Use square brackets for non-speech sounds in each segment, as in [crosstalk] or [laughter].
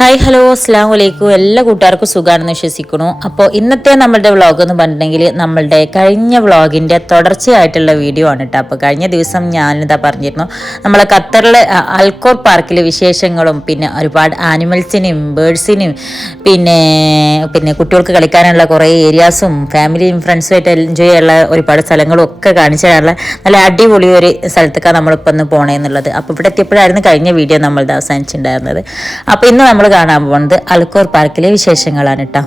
Hi hello അസ്സാം വലൈക്കും എല്ലാ കൂട്ടുകാർക്കും സുഖമാണെന്ന് വിശ്വസിക്കുന്നു. അപ്പോൾ ഇന്നത്തെ നമ്മളുടെ വ്ളോഗ് എന്ന് പറഞ്ഞിട്ടുണ്ടെങ്കിൽ നമ്മളുടെ കഴിഞ്ഞ വ്ളോഗിന്റെ തുടർച്ചയായിട്ടുള്ള വീഡിയോ ആണ് കേട്ടോ അപ്പോൾ കഴിഞ്ഞ ദിവസം ഞാനിതാ പറഞ്ഞിരുന്നു നമ്മളെ ഖത്തറിലെ അൽക്കോർ പാർക്കിലെ വിശേഷങ്ങളും പിന്നെ ഒരുപാട് ആനിമൽസിനെയും ബേഡ്സിനെയും പിന്നെ പിന്നെ കുട്ടികൾക്ക് കളിക്കാനുള്ള കുറേ ഏരിയാസും ഫാമിലിയും ഫ്രണ്ട്സുമായിട്ട് എൻജോയ് ചെയ്യാനുള്ള ഒരുപാട് സ്ഥലങ്ങളും ഒക്കെ കാണിച്ചു തരാനുള്ള നല്ല അടിപൊളി ഒരു സ്ഥലത്തേക്കാണ് നമ്മളിപ്പോൾ ഒന്ന് പോണേന്നുള്ളത്. അപ്പോൾ ഇവിടെ എത്തിയപ്പോഴായിരുന്നു കഴിഞ്ഞ വീഡിയോ നമ്മളത് അവസാനിച്ചിട്ടുണ്ടായിരുന്നത്. അപ്പോൾ ഇന്ന് നമ്മൾ കാണാൻ പോകുന്നത് അൽക്കോർ പാർക്കിലെ വിശേഷങ്ങളാണ് കേട്ടോ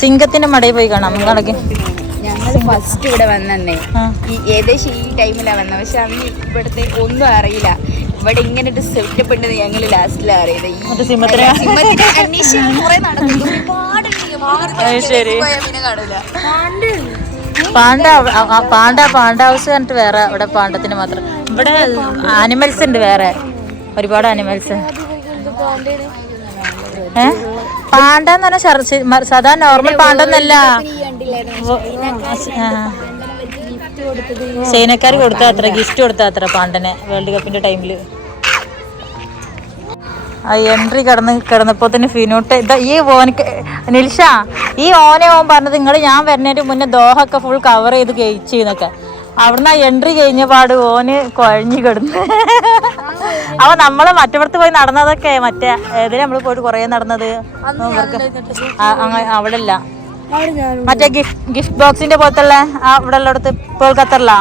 സിംഗത്തിന്റെ മടയിൽ പോയി കാണാം. നിങ്ങളൊക്കെ ഞങ്ങൾ ഫസ്റ്റ് ഇവിടെ വന്നേ ഈ ഏകദേശം ഈ ടൈമിലാണ് വന്നത് പക്ഷെ അന്ന് ഇവിടുത്തെ ഒന്നും അറിയില്ല. ഇവിടെ ഇങ്ങനെ ഒരു സെറ്റപ്പ് ഉണ്ടെന്ന് ഞങ്ങൾ ലാസ്റ്റിലാണ് അറിയത്. ഈ മറ്റേ സിംഹത്തിനെ. സിംഹത്തിനെ അന്വേഷിച്ച് കുറേ നടന്നു. ഒരുപാട് പാണ്ട പാണ്ട പാണ്ട ഹൗസ് കണ്ടിട്ട് വേറെ ഇവിടെ പാണ്ടത്തിന് മാത്രം. ഇവിടെ ആനിമൽസ് ഉണ്ട് വേറെ. ഒരുപാട് അനിമൽസ് ഏ? പാണ്ട എന്ന് പറഞ്ഞാൽ സാധാ നോർമൽ പാണ്ട എന്നല്ല. ചൈനക്കാർ കൊടുത്ത അത്ര ഗിഫ്റ്റ് കൊടുത്ത അത്ര പാണ്ടനെ വേൾഡ് കപ്പിന്റെ ടൈമിൽ. ആ എൻട്രി കിടന്ന് കിടന്നപ്പോ തന്നെ ഫിനോട്ട് ഇതാ ഈ ഓനക്ക് നിൽഷ ഈ ഓനെ ഓൻ പറഞ്ഞത് നിങ്ങൾ ഞാൻ വരുന്നതിന് മുന്നേ ദോഹൊക്കെ ഫുൾ കവർ ചെയ്ത് കഴിച്ചു എന്നൊക്കെ അവിടുന്ന് ആ എൻട്രി കഴിഞ്ഞ പാട് ഓന് കുഴഞ്ഞു കിടന്ന്. അവ നമ്മൾ മറ്റപ്പുറത്ത് പോയി നടന്നതൊക്കെ മറ്റേ ഏതിലും നമ്മൾ പോയിട്ട് കൊറേ നടന്നത്? അവിടെ അല്ല മറ്റേ ഗിഫ്റ്റ് ഗിഫ്റ്റ് ബോക്സിന്റെ പോലത്തുള്ള ആ ഇവിടെ ഉള്ളിടത്ത് ഇപ്പോൾ ഖത്തറിലാ?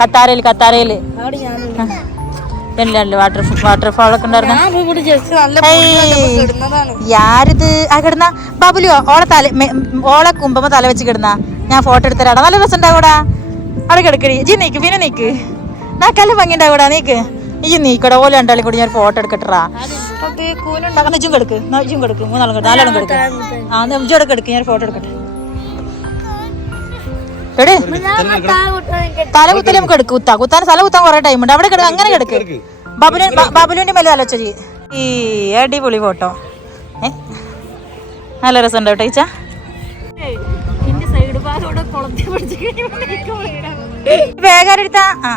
കത്താരയിൽ കത്താരയിൽ ഇല്ല വാട്ടർ വാട്ടർഫാൾ ഒക്കെ ഉണ്ടായിരുന്നു. യാരിത് ആ കിടന്ന. ബാബുലിയോ ഓളെ തല ഓളെ കുമ്പമ്മ തല വെച്ച് കിടന്ന. ഞാൻ ഫോട്ടോ എടുത്തരാടാ. നല്ല രസം ഉണ്ടാവൂടാ അവിടെ കിടക്കടി. ജി നീക്ക് പിന്നെ നീക്ക്. നാക്കല്ല ഭംഗി ഉണ്ടാവൂടാ നീക്ക്. ഈ നീക്കട പോലെ രണ്ടാളി കൂടി ഞാൻ ഫോട്ടോ എടുക്കട്ടാ നെജും കിടക്ക്. നാ ഇജും കിടക്ക്. മൂന്നാളും കിടക്ക്. നാലാളും കിടക്ക്. ആ ഇവിടെ കിടക്ക്. ഞാൻ ഫോട്ടോ എടുക്കട്ടെ. എടേ. തല കുത്തൽ നമുക്ക് എടുക്ക് കുത്താ. കുത്താൻ തല കുത്താൻ കുറെ ടൈം ഉണ്ട്. അവിടെ കിടക്ക് അങ്ങനെ കിടക്ക്. ബാബുലു ബാബുലുവിന്റെ മേലെ തലച്ചൊരി ഈ അടിപൊളി ഫോട്ടോ ഏ? നല്ല രസം കേട്ടോ ഈച്ച വേഗം എടുത്താ. ആ.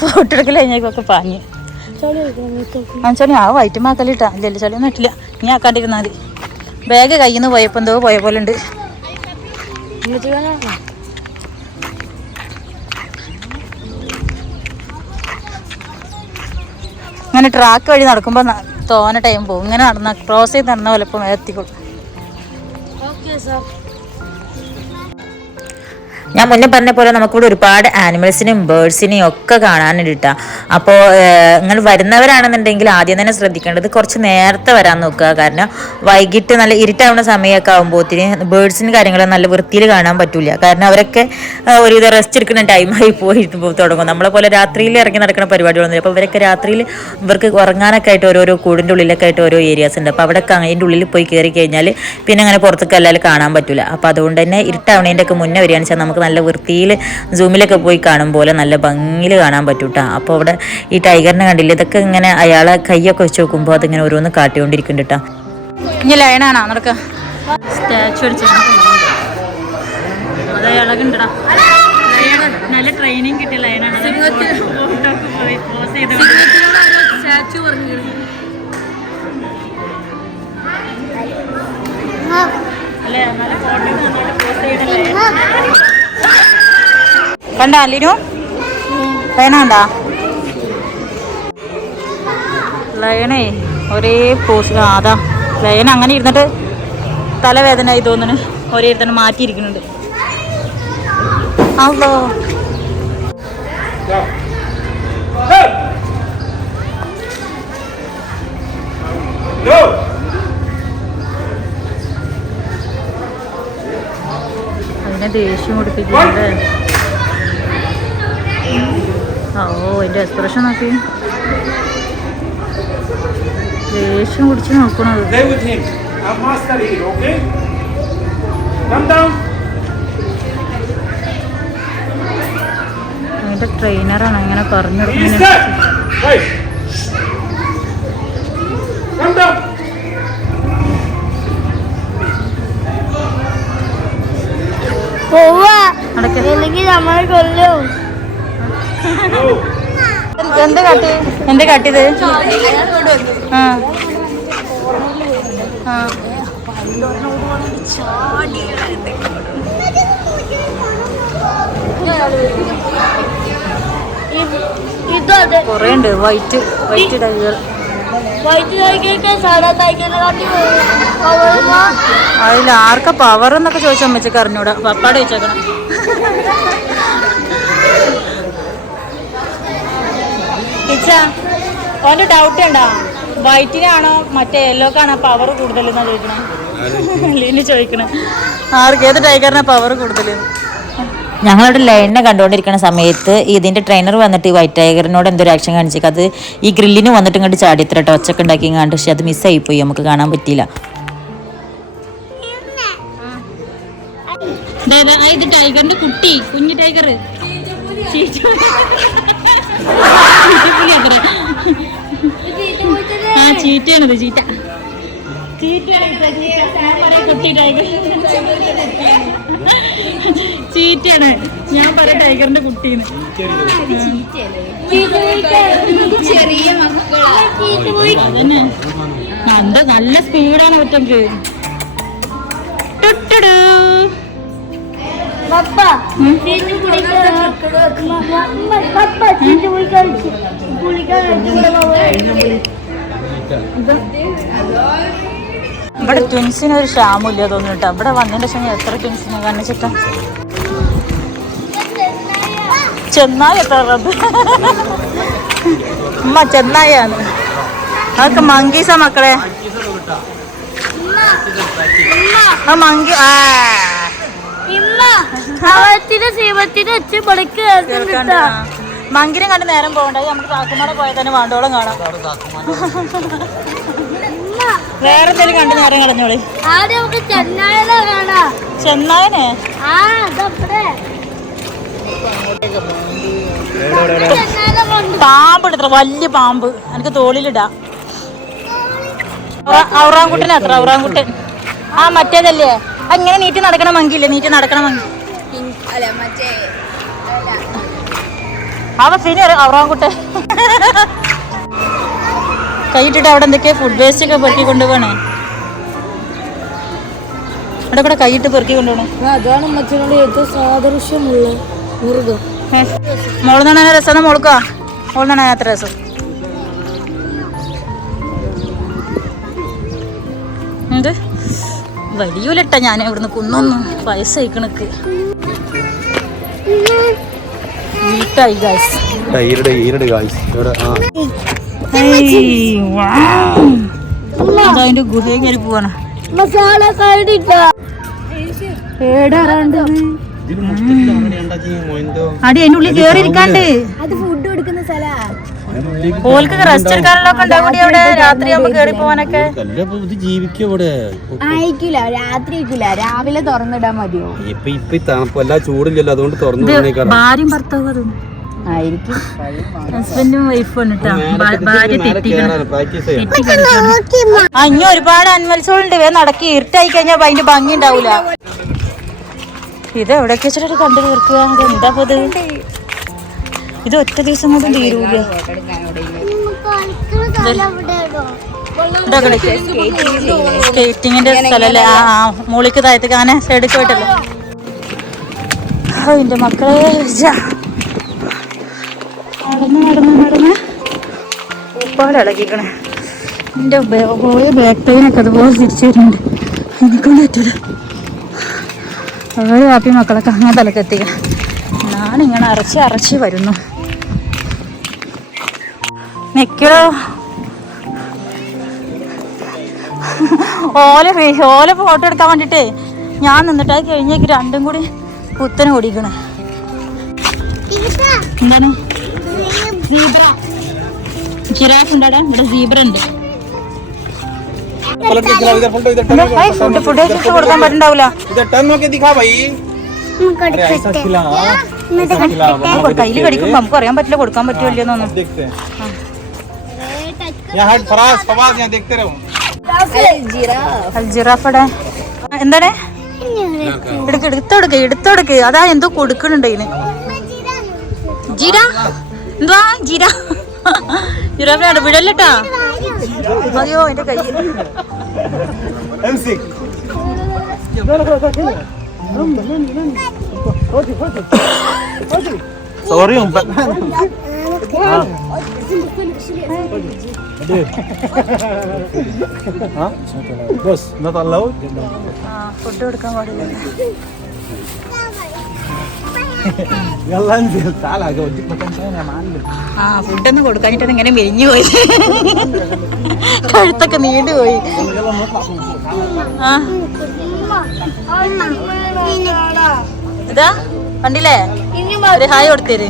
ഫോട്ടോ എടുക്കൽ കഴിഞ്ഞൊക്കെ പാഞ്ഞ്. ചളി ആ വൈറ്റ് മാക്കലിട്ടാ ഇല്ല ചളിയൊന്നും ഇട്ടില്ല. ഇനി ആക്കാണ്ടിരുന്നാൽ മതി. ബാഗ് കയ്യിൽ നിന്ന് പോയപ്പോ എന്തോ പോയ പോലെ ഉണ്ട്. ഇങ്ങനെ ട്രാക്ക് വഴി നടക്കുമ്പോൾ തോന ടൈം പോകും ഇങ്ങനെ നടന്ന ക്രോസ് ചെയ്ത് നടന്ന പോലെ ഇപ്പം എത്തിക്കൊള്ളും ഞാൻ മുന്നേ പറഞ്ഞ പോലെ നമുക്കിവിടെ ഒരുപാട് ആനിമൽസിനെയും ബേർഡ്സിനെയും ഒക്കെ കാണാനിട്ടാ അപ്പോൾ നിങ്ങൾ വരുന്നവരാണെന്നുണ്ടെങ്കിൽ ആദ്യം തന്നെ ശ്രദ്ധിക്കേണ്ടത് കുറച്ച് നേരത്തെ വരാൻ നോക്കുക. കാരണം വൈകിട്ട് നല്ല ഇരുട്ടാവുന്ന സമയമൊക്കെ ആകുമ്പോഴത്തേന് ബേഡ്സിന് കാര്യങ്ങൾ നല്ല വൃത്തിയിൽ കാണാൻ പറ്റില്ല കാരണം അവരൊക്കെ ഒരുവിധം റെസ്റ്റ് എടുക്കുന്ന ടൈമായി പോയി തുടങ്ങും. നമ്മളെ പോലെ രാത്രിയിൽ ഇറങ്ങി നടക്കുന്ന പരിപാടികളൊന്നും അപ്പോൾ ഇവരൊക്കെ രാത്രിയിൽ ഇവർക്ക് ഉറങ്ങാനൊക്കെ ആയിട്ട് ഓരോരോ കൂടിന്റെ ഉള്ളിലൊക്കെ ആയിട്ട് ഓരോ ഏരിയാസ് ഉണ്ട്. അപ്പോൾ അവിടെ അതിന്റെ ഉള്ളിൽ പോയി കയറി കഴിഞ്ഞാൽ പിന്നെ അങ്ങനെ പുറത്തേക്ക് എല്ലാവരും കാണാൻ പറ്റില്ല അപ്പോൾ അതുകൊണ്ട് തന്നെ ഇരുട്ടാവണേന്റെ ഒക്കെ മുന്നേ വരികയാണെന്ന് വെച്ചാൽ നമുക്ക് നല്ല വൃത്തിയിൽ സൂമിലൊക്കെ പോയി കാണും പോലെ നല്ല ഭംഗിയിൽ കാണാൻ പറ്റൂട്ടാ. അപ്പോൾ അവിടെ ഈ ടൈഗറിനെ കണ്ടില്ല? ഇതൊക്കെ ഇങ്ങനെ അയാളെ കൈയൊക്കെ വെച്ച് നോക്കുമ്പോൾ അതിങ്ങനെ ഓരോന്ന് കാട്ടിക്കൊണ്ടിരിക്കുന്നുണ്ട് കേട്ടോ ഇനി ലയനാണോ നടക്ക സ്റ്റാച്ചു അടിച്ചു അത് ഇളകുണ്ടടാ നല്ല ട്രെയിനിങ് കിട്ടിയ ലയനാണ് കണ്ട ലിനു? ലയനാണ്ടാ ലയണേ ഒരേ പോസ് അതാ. ലയൻ അങ്ങനെ ഇരുന്നിട്ട് തലവേദന ആയി തോന്നുന്നു. ഒരേ ഇരുത്തന്നെ മാറ്റിയിരിക്കുന്നുണ്ട്. ആവോ അതിനെ ദേഷ്യം കൊടുപ്പിക്കുന്നുണ്ട് ഓ എന്റെ എക്സ്പ്രഷൻ നോക്കി ദേഷ്യം കുടിച്ച് നോക്കണത്. അതിന്റെ ട്രെയിനറാണ് അങ്ങനെ പറഞ്ഞു! നമ്മളെ കൊല്ലും. എന്താ കാട്ടി? എന്താ കാട്ടിയത്? ആ. ആ. ഇത് അതെ കൊറേ ഉണ്ട്. വൈറ്റ് വൈറ്റ് ടൈഗർ അതിൽ ആർക്കാ പവർ എന്നൊക്കെ ചോദിച്ചാൽ അമ്മച്ചക്ക് അറിഞ്ഞൂടാ. പപ്പാടെ ചോദിച്ചേക്കണം. ഇച്ച ഓന്റെ ഡൗട്ട് ഉണ്ടോ വൈറ്റിനാണോ മറ്റേ യെല്ലോക്കാണോ പവർ കൂടുതൽ എന്നാ ചോദിക്കണേ? ലീന് ചോദിക്കണേ. ആർക്ക്? ഏത് ടൈഗറിനാ പവർ കൂടുതൽ ഞങ്ങളവിടെ ലൈനിനെ കണ്ടുകൊണ്ടിരിക്കുന്ന സമയത്ത് ഇതിന്റെ ട്രെയിനർ വന്നിട്ട് ഈ വൈറ്റ് ടൈഗറിനോട് എന്തോ ആക്ഷൻ കാണിച്ചേക്ക് അത് ഈ ഗ്രില്ലിന് വന്നിട്ട് ഇങ്ങോട്ട് ചാടി ഇത്ര ഒച്ചക്ക് ഉണ്ടാക്കി കണ്ട് പക്ഷെ അത് മിസ്സായി പോയി നമുക്ക് കാണാൻ പറ്റിയില്ല. ഇത് ടൈഗറിന്റെ കുട്ടി കുഞ്ഞു ടൈഗർ [laughs] ചീറ്റയാണത് ചീറ്റ. ചീറ്റയാണ്. ഞാൻ പറയാം ടൈഗറിന്റെ കുട്ടീന്ന്. ചെറിയ അതന്നെ എന്താ നല്ല സ്പീഡാണ് ടുട്ടുടു. പപ്പ. ചീറ്റ് കുളിക്കാൻ പപ്പ ചീറ്റ് കുളിക്കാൻ കുളിക്കാൻ ഇവിടെ ട്വിൻസിന് ഒരു ക്ഷാമില്ല തോന്നുന്നു ഇവിടെ വന്നതിന്റെ ശേഷം എത്ര ട്വിൻസിനെ കാണിച്ചിട്ട ചെന്നായ എത്ര റബ്ബ് ഉമ്മ ചെന്നായാണ്. അതൊക്കെ മങ്കീസ മക്കളെ. ആ മങ്കി ആ. അവത്തിന്റെ സീമത്തിന്റെ അച്ഛ പൊളിക്ക്. മങ്കിനെ കണ്ട് നേരം പോകണ്ട. നമുക്ക് കാക്കുമാടെ പോയാൽ തന്നെ വാണ്ടോളം കാണാം. വേറെ എന്തെങ്കിലും കണ്ട് നേരം കളഞ്ഞോളി. ആദ്യം നമുക്ക് ചെന്നായനെ കാണാ. ചെന്നായനെ? ആ അതപ്പടെ ചെന്നായനെ പാമ്പ് എടുത്ത? വലിയ പാമ്പ്. എനിക്ക് തോളിലിടാ. ഔറാങ്കുട്ടനെ അത്ര ഔറാങ്കുട്ടൻ ആ മറ്റേതല്ലേ? അങ്ങനെ നീറ്റ് നടക്കണമെങ്കിൽ നീറ്റ് നടക്കണമെങ്കിൽ. അല്ല മറ്റേ അവ സീനിയർ ഔറാൻകുട്ടൻ കൈയിട്ടിട്ട് അവിടെ എന്തൊക്കെയാ ഫുഡ് വേസ്റ്റ് ഒക്കെ പെറുക്കി കൊണ്ടുപോകണേ അവിടെ കൂടെ കൈയിട്ട് പെറുക്കി കൊണ്ടുപോകണേ അതാണ് മറ്റൊരു ഏറ്റവും സാദൃശ്യമുള്ള മൃഗം മോൾ രസം മോൾക്കാ മോൾ നടാൻ അത്ര രസം. എന്ത്? വലിയൂലട്ട ഞാൻ ഇവിടുന്ന് കുന്നൊന്നു പൈസ വീട്ടായി ഗായ്സ് ഈരട് ഈരട് കാഴ്ച ഇവിടെ ആ. അതതിന്റെ ഗുഹയിൽ കയറി പോവാണ്. മസാല അടി അതിന്റെ ഉള്ളിൽ കേറിയിരിക്കാണ്ട്. അത് ഫുഡ് കൊടുക്കുന്ന സ്ഥലാ. ഓൽക്ക് റെസ്റ്റ് ഉണ്ടാവും അവിടെ രാത്രി കേറി പോവാനൊക്കെ. ഇത് ജീവിക്കും ഇവിടെ? അയക്കില്ല രാത്രി അയക്കില്ല രാവിലെ തുറന്നിടാൻ മതിയോ? ഇപ്പൊ ഇപ്പൊ ഈ തണുപ്പ് എല്ലാ ചൂടില്ലല്ലോ അതുകൊണ്ട് തുറന്നു ഇത് പറഞ്ഞേക്കാണ് ഭാര്യയും ഭർത്താവും ആയിരിക്കും. ഹസ്ബൻഡും ഭാര്യ ആ ഒരുപാട് അനിമൽസുകളുണ്ട് വേ നടക്കി. ഇരുട്ടായി കഴിഞ്ഞാൽ അതിന്റെ ഭംഗി ഉണ്ടാവൂല. ഇത് എവിടെയൊക്കെ വെച്ചിട്ട് കണ്ടു തീർക്കുക എന്താ ഇത്? ഇത് ഒറ്റ ദിവസം കൊണ്ട് തീരൂല. സ്കേറ്റിങ്ങിന്റെ സ്ഥലല്ലേ? ആ മുളിക്ക് താഴത്തേക്ക് അങ്ങനെ സൈഡിൽ പോയിട്ടല്ലേ? എന്റെ മക്കളെ. നടന്ന് നടന്ന് നടന്ന്. ഉപ്പാട് ഇളകിക്കണേ. എന്റെ ബേ- പോയ ബാക്ക് പെയിനൊക്കെ അതുപോലെ തിരിച്ചു വരുന്നുണ്ട്. എനിക്കൊന്നും പറ്റൂല. അവർ വാപ്പി മക്കളൊക്കെ അങ്ങനെ തലക്കെത്തിക്ക ഞാനിങ്ങനെ അരച്ച് അരച്ച് വരുന്നു. നിക്കോ? ഓല ഓല ഫോട്ടോ എടുക്കാൻ വേണ്ടിട്ടേ ഞാൻ നിന്നിട്ട് അത് കഴിഞ്ഞേക്ക് രണ്ടും കൂടി കുത്തനെ ഓടിക്കണേ എന്താണ്? സീബ്ര ജിറാഫ് ഉണ്ടാടാ ഇവിടെ സീബ്ര ഉണ്ട്. കൊടുക്കാൻ പറ്റില്ല കൊടുക്കാൻ പറ്റുമല്ലോ എന്നൊന്നും यहाँ फराज फवाज यहाँ देखते रहो ജിറാഫടെ എന്താണ്? എടുക്ക് എടുത്തെടുക്ക് എടുത്തെടുക്ക് അതാ എന്തോ കൊടുക്കണുണ്ട് ഇതിന് ജിര? എന്തുവാ? ജിര? ജിറാഫിനാണ് വിടല്ലട്ടാ മതിയോ എന്റെ കയ്യിൽ? Sorry Hindi. ha? Boss, not allowed? Food കൊടുക്കാൻ പാടില്ല. ആ ഫുഡൊന്നും കൊടുക്കാനിട്ടത് ഇങ്ങനെ മെലിഞ്ഞു പോയി. കഴുത്തൊക്കെ നീണ്ടു പോയി. ഇതാ കണ്ടില്ലേ? ഒരു ഹായ് കൊടുത്തേര്.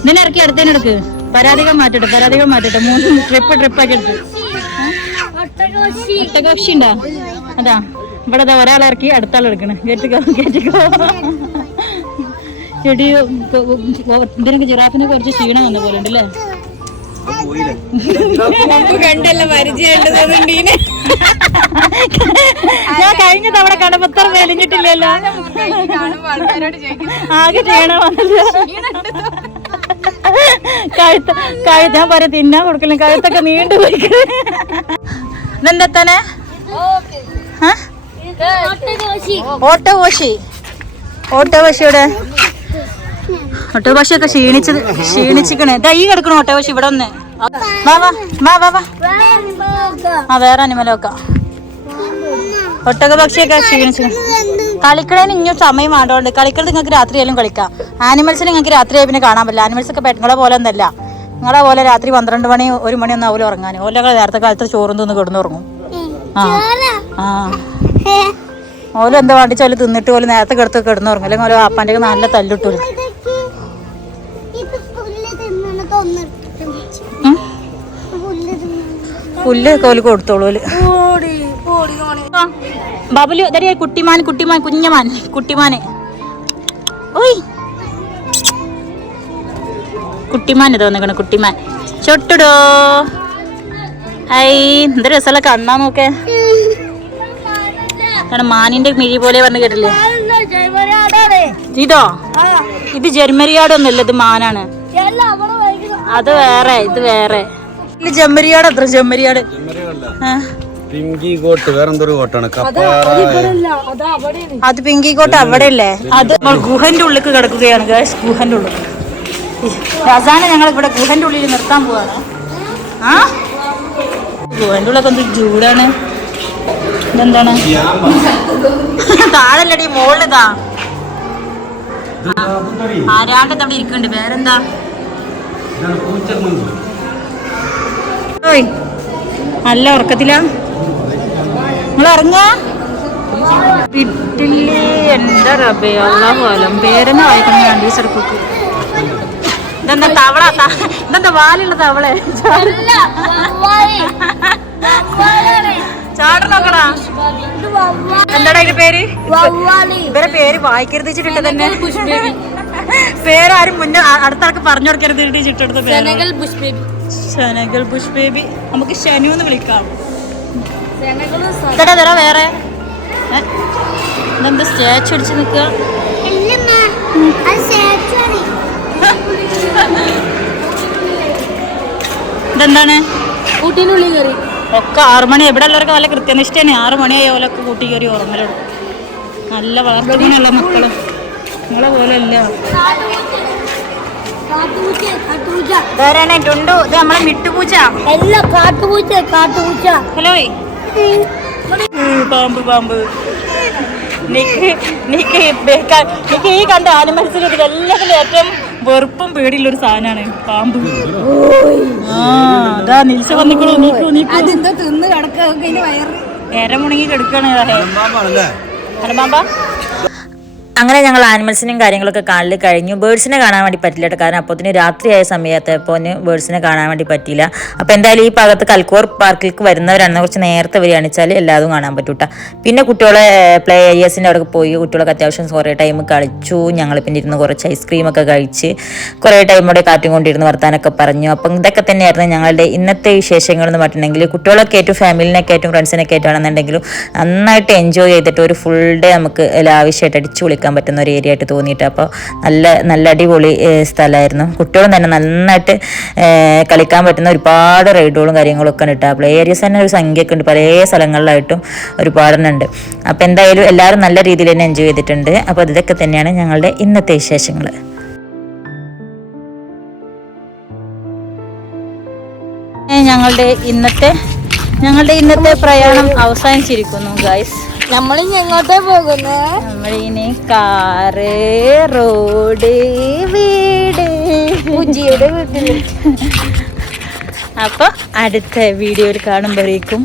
ഇതിനെ ഇറക്കി അടുത്തേനെ എടുക്ക്. പരാതികൾ മാറ്റട്ടെ പരാതികൾ മാറ്റട്ടെ മൂന്ന് ട്രിപ്പ് ട്രിപ്പാക്കി എടുത്ത് ഒട്ടകക്ഷി ഉണ്ടോ? അതാ. ഇവിടെ അതാ ഒരാളെ ഇറക്കി അടുത്താൾ എടുക്കണേ. കേട്ടിക്കോ കേട്ടിക്കോ ചെടി ഇതിനൊക്കെ ജിറാഫിനെ കുറച്ച് ക്ഷീണം വന്ന പോലെ ഉണ്ടല്ലേ? കണ്ടല്ല പരിചയമുണ്ട് ഞാൻ കഴിഞ്ഞ തവണ കടപ്പത്തർ മെലിഞ്ഞിട്ടില്ലല്ലോ. ആൾക്കാരോട് ചോദിക്കും. ആകെ ചെയ്യണമെന്നല്ലോ കഴുത്ത കഴുത്ത് പോലെ തിന്നാൻ കൊടുക്കില്ല. കഴുത്തൊക്കെ നീണ്ടു പോയി ഇതെന്തെത്താനെ ഓട്ടോ വാഷി ഓട്ടോ വാഷിയുടെ ഓട്ടോ വാഷിയൊക്കെ ക്ഷീണിച്ചത് ക്ഷീണിച്ചിക്കണേ. ഇതാ ഈ കിടക്കണ ഓട്ടോ വാഷി ഇവിടെ ഒന്ന്. ആ വേറെ അനിമലൊക്കെ ഒട്ടക പക്ഷിയൊക്കെ ക്ഷീണിച്ചു കളിക്കണേന് ഇനിയും സമയം ആണ്ടോണ്ട് കളിക്കണത് നിങ്ങൾക്ക് രാത്രിയായാലും കളിക്കാം. ആനിമൽസിന് നിങ്ങൾക്ക് രാത്രിയായി പിന്നെ കാണാൻ പറ്റില്ല. ആനിമൽസ് ഒക്കെ പെങ്ങളെ പോലെ ഒന്നല്ല. നിങ്ങളെ പോലെ രാത്രി പന്ത്രണ്ട് മണി ഒരു മണി ഒന്നും ആവില്ല ഉറങ്ങാൻ ഓലൊക്കെ നേരത്തെ കാലത്ത് ചോറും തിന്ന് കിടന്നുറങ്ങും. ആ. ആ. ഓലും എന്താ തിന്നിട്ട് ഓൽ നേരത്തെ കിടത്ത് കിടന്നുറങ്ങും. അല്ലെങ്കിൽ ഓരോ ആപ്പാന്റെ നല്ല തല്ലിട്ടു പുല്ല് കോൽ കൊടുത്തോളൂ ബബലു കുട്ടിമാൻ കുട്ടിമാൻ കുഞ്ഞമാൻ കുട്ടിമാനെ. ഓയ്. കുട്ടിമാൻ ഇത് വന്നിക്കണ കുട്ടിമാൻ. ചൊട്ടിടോ. ഹൈ എന്ത് രസമുള്ള കണ്ണാ നോക്കേ. മാനിന്റെ മിഴി പോലെ പറഞ്ഞു കേട്ടില്ലേ? ഇതോ? ഇത് ജെർമരിയാടൊന്നുമല്ല ഇത് മാനാണ്. അത് വേറെ ഇത് വേറെ. ജമ്മരിയാട് അത്ര ജമ്മരിയാട്. പിങ്കി കോട്ട് വേറെന്തൊരു കോട്ടാണ്? അത് പിങ്കി കോട്ട് അവിടെ അല്ലേ അത് നമ്മൾ ഗുഹന്റെ ഉള്ളിൽ കിടക്കുകയാണ് ഗുഹന്റെ ഉള്ളിൽ. രസാന ഞങ്ങൾ ഇവിടെ ഗുഹന്റെ ഉള്ളിൽ നിർത്താൻ പോവാണ്. ആ? ഗുഹന്റെ ഉള്ളൊക്കെ എന്ത് ചൂടാണ്. ഇതെന്താണ്? [laughs] താഴല്ലടി മോളിതാ ആരാണ്ട് അവിടെ ഇരിക്കുന്നുണ്ട്. വേറെന്താ? ഓയ് നല്ല ഉറക്കത്തിലാ. നിങ്ങൾ ഇറങ്ങാ വീട്ടിൽ എന്താ റബേ അള്ളാഹു അലം പേരെന്ന് വായിക്കണം രണ്ടു ദിവസം എടുക്കും ഇതെന്താ തവള ഇതെന്താ വാലുള്ള തവളെ? എന്താടാ ഇതിന്റെ പേര്? ഇവരെ പേര് വായിക്കരുത് വെച്ചിട്ട് തന്നെ. പേരാരും മുന്നേ അടുത്ത ആൾക്ക് പറഞ്ഞു കൊടുക്കരുത് ചിട്ടെടുത്ത പേര് ശനകൾ ബുഷ് ബേബി നമുക്ക് ശനു എന്ന് വിളിക്കാം. ഇതടാ തരാം വേറെ? ഇതെന്താ സ്റ്റാച്ചു അടിച്ച് നിൽക്കുക? ഇതെന്താണ്? കൂട്ടിനുള്ളിൽ കയറി. ഒക്കെ ആറു മണി. എവിടെ ഉള്ളവർക്ക് നല്ല കൃത്യനിഷ്ഠയാണ്. ആറു മണിയായി ഓലൊക്കെ കൂട്ടി കയറി ഉറങ്ങലുള്ളൂ. നല്ല വളർത്തുകയുള്ള മക്കൾ. നിങ്ങളെ പോലെ അല്ല ടുണ്ടു ഇത് നമ്മളെ മിട്ടുപൂച്ച. എല്ലാം കാട്ടുപൂച്ച കാട്ടുപൂച്ച. ഹലോ. പാമ്പ് പാമ്പ്. നിക്ക് നിക്ക് ഈ കണ്ട ആനിമൽസിൽ എല്ലാത്തിലും ഏറ്റവും വെറുപ്പും പേടിയുള്ള ഒരു സാധനമാണ് പാമ്പ്. ആ അതാ നിൽസ് വന്നിക്കണു നീക്കൂ നീക്കൂ. തിന്ന് കിടക്കുക വയറ്. മുണങ്ങി കിടക്കണേ പാമ്പാണല്ലേ ഹനുമാമ്പ? അങ്ങനെ ഞങ്ങൾ ആനിമൽസിനെയും കാര്യങ്ങളൊക്കെ കാണൽ കഴിഞ്ഞു. ബേഡ്സിനെ കാണാൻ വേണ്ടി പറ്റില്ല കേട്ടോ. കാരണം അപ്പോത്തിന് രാത്രിയായ സമയത്തപ്പോൾ ബേഡ്സിനെ കാണാൻ വേണ്ടി പറ്റിയില്ല. അപ്പോൾ എന്തായാലും ഈ ഭാഗത്ത് കൽക്കോർ പാർക്കിലേക്ക് വരുന്നവരാണ്. കുറച്ച് നേരത്തെ വരികയാണ് വെച്ചാൽ എല്ലാതും കാണാൻ പറ്റൂട്ട പിന്നെ കുട്ടികളെ പ്ലേ ഏരിയസിന്റെ അവിടെ പോയി. കുട്ടികളൊക്കെ അത്യാവശ്യം കുറേ ടൈം കളിച്ചു. ഞങ്ങൾ പിന്നെ ഇരുന്ന് കുറച്ച് ഐസ്ക്രീമൊക്കെ കഴിച്ച് കുറേ ടൈം അവിടെ കാറ്റും കൊണ്ടിരുന്ന് വർത്താനൊക്കെ പറഞ്ഞു. അപ്പം ഇതൊക്കെ തന്നെയായിരുന്നു ഞങ്ങളുടെ ഇന്നത്തെ വിശേഷങ്ങൾ എന്ന് പറഞ്ഞിട്ടുണ്ടെങ്കിൽ കുട്ടികളൊക്കെ ഏറ്റവും ഫാമിലിനൊക്കെ ഏറ്റവും ഫ്രണ്ട്സിനൊക്കെ ആയിട്ടാണെന്നുണ്ടെങ്കിലും നന്നായിട്ട് എൻജോയ് ചെയ്തിട്ട് ഒരു ഫുൾ ഡേ നമുക്ക് ലാവിഷായിട്ട് അടിച്ചു പൊളിക്കാൻ പറ്റുന്ന ഒരു ഏരിയ ആയിട്ട് തോന്നിയിട്ട് അപ്പോൾ നല്ല നല്ല അടിപൊളി സ്ഥലമായിരുന്നു. കുട്ടികളും തന്നെ നന്നായിട്ട് കളിക്കാൻ പറ്റുന്ന ഒരുപാട് റൈഡുകളും കാര്യങ്ങളും ഒക്കെ ഉണ്ട് പ്ലേ ഏരിയസ് തന്നെ ഒരു സംഖ്യയൊക്കെ ഉണ്ട്. പല സ്ഥലങ്ങളിലായിട്ടും ഒരുപാടെണ്ണുണ്ട് അപ്പോൾ എന്തായാലും എല്ലാവരും നല്ല രീതിയിൽ തന്നെ എൻജോയ് ചെയ്തിട്ടുണ്ട്. അപ്പോൾ ഇതൊക്കെ തന്നെയാണ് ഞങ്ങളുടെ ഇന്നത്തെ വിശേഷങ്ങൾ. ഞങ്ങളുടെ ഇന്നത്തെ ഞങ്ങളുടെ ഇന്നത്തെ പ്രയാണം അവസാനിച്ചിരിക്കുന്നു ഗൈസ് നമ്മളിനി എങ്ങോട്ടാ പോകുന്നത് നമ്മളിനി കാറ് റോഡ് വീട്. പൂജിയുടെ വീട്ടിൽ അപ്പൊ അടുത്ത വീഡിയോയിൽ കാണുമ്പോഴേക്കും.